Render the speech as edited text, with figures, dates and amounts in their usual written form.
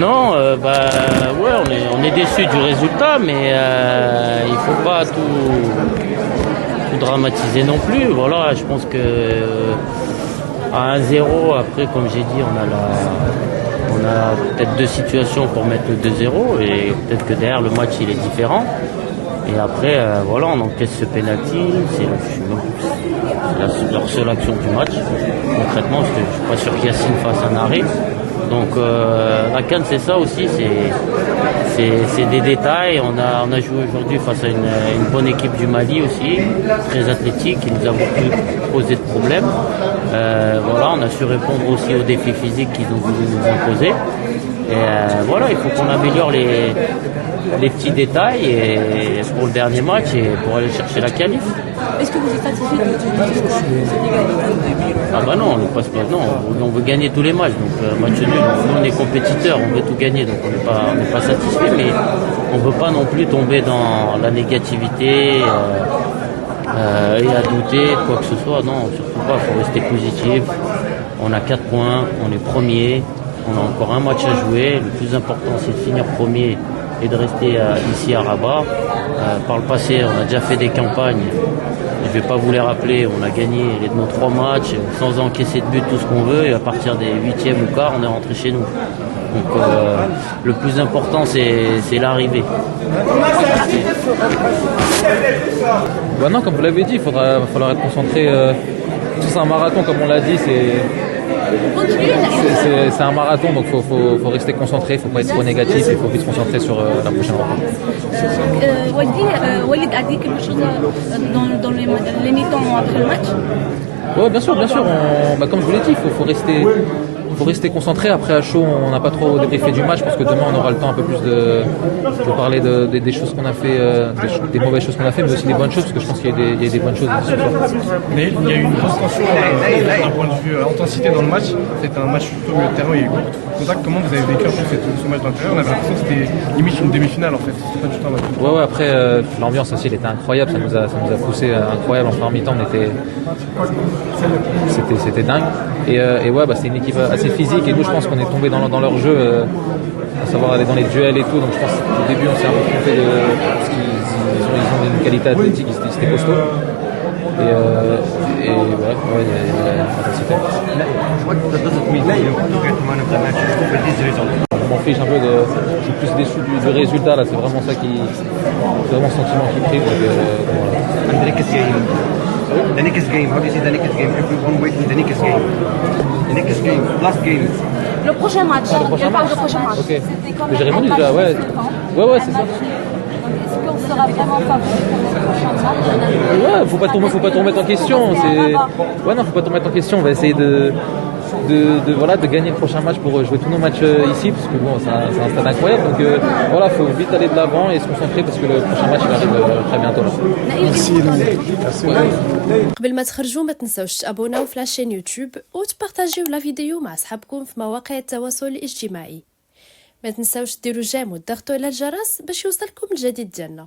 Non, ouais, on est déçu du résultat, mais il faut pas tout dramatiser non plus. Voilà, je pense que à 1-0, après, comme j'ai dit, on a peut-être deux situations pour mettre le 2-0 et peut-être que derrière le match il est différent. Et après, voilà, on encaisse ce penalty. C'est leur seule action du match, concrètement, parce que je suis pas sûr qu'Yacine fasse un arrêt. Donc la CAN c'est ça aussi, c'est des détails. On a joué aujourd'hui face à une bonne équipe du Mali aussi, très athlétique, qui nous a beaucoup posé de problèmes. Voilà, on a su répondre aussi aux défis physiques qu'ils ont voulu nous imposer. Et voilà, il faut qu'on améliore les petits détails et pour le dernier match et pour aller chercher la qualif. Est-ce que vous êtes satisfait du score? Ah bah non, on ne passe pas. Non, on veut gagner tous les matchs. Donc match nul, nous on est compétiteurs, on veut tout gagner, donc on n'est pas satisfait, mais on ne veut pas non plus tomber dans la négativité et à douter de quoi que ce soit. Non, surtout pas, il faut rester positif. On a 4 points, on est premier, on a encore un match à jouer. Le plus important c'est de finir premier et de rester ici à Rabat. Par le passé, on a déjà fait des campagnes. Je ne vais pas vous les rappeler, on a gagné nos 3 matchs sans encaisser de but, tout ce qu'on veut, et à partir des 8e ou quart, on est rentré chez nous. Donc le plus important, c'est l'arrivée. Bah non, comme vous l'avez dit, il va falloir être concentré. C'est un marathon, comme on l'a dit, c'est un marathon, donc il faut rester concentré, il ne faut pas être trop négatif, il faut vite se concentrer sur la prochaine rencontre. Walid a dit quelque chose dans les mi-temps après le match. Oui, bien sûr. Comme je vous l'ai dit, il faut rester concentré. Après à chaud, on n'a pas trop débriefé du match parce que demain on aura le temps un peu plus de parler des choses qu'on a fait, des mauvaises choses qu'on a fait, mais aussi des bonnes choses parce que je pense qu'il y a des bonnes choses ce soir. Mais il y a eu une grosse tension d'un point de vue intensité dans le match. C'était un match plutôt au milieu de terrain, il y a eu beaucoup de contacts. Comment vous avez vécu un peu ce match d'intérieur? On avait l'impression que c'était limite une demi-finale en fait. C'était pas du tout un match. Ouais, après l'ambiance aussi elle était incroyable, ça nous a poussé incroyable en première mi-temps, c'était dingue. Et ouais, c'est une équipe assez physique et nous je pense qu'on est tombé dans leur jeu, à savoir aller dans les duels et tout. Donc je pense qu'au début on s'est un peu trompé parce qu'ils ont une qualité athlétique, c'était costaud. Et ouais, il y a l'intensité. Je m'en fiche un peu, je suis plus déçu du résultat là, c'est vraiment ça c'est vraiment ce sentiment qui prime. The next game, how do you see the next game? Everyone waiting the next game. The next game, last game. Le prochain match. Il parle du prochain match. Ok. Mais j'ai répondu déjà, ouais. Ouais, c'est ça. Est-ce qu'on sera vraiment favori pour le prochain match? Ouais, faut pas tout remettre en question. Ouais, non, faut pas tout remettre en question. On va essayer de gagner le prochain match pour jouer tous nos matchs ici, parce que bon, c'est un stade incroyable. Donc voilà, faut vite aller de l'avant et se concentrer parce que le prochain match il arrive très bientôt. Merci. قبل ما تخرجوا ما تنساوش تابوناو في لاشين يوتيوب وتبارطاجيو لا فيديو مع اصحابكم في مواقع التواصل الاجتماعي. ما تنساوش ديروا جيم وتضغطوا على الجرس باش يوصلكم الجديد ديالنا.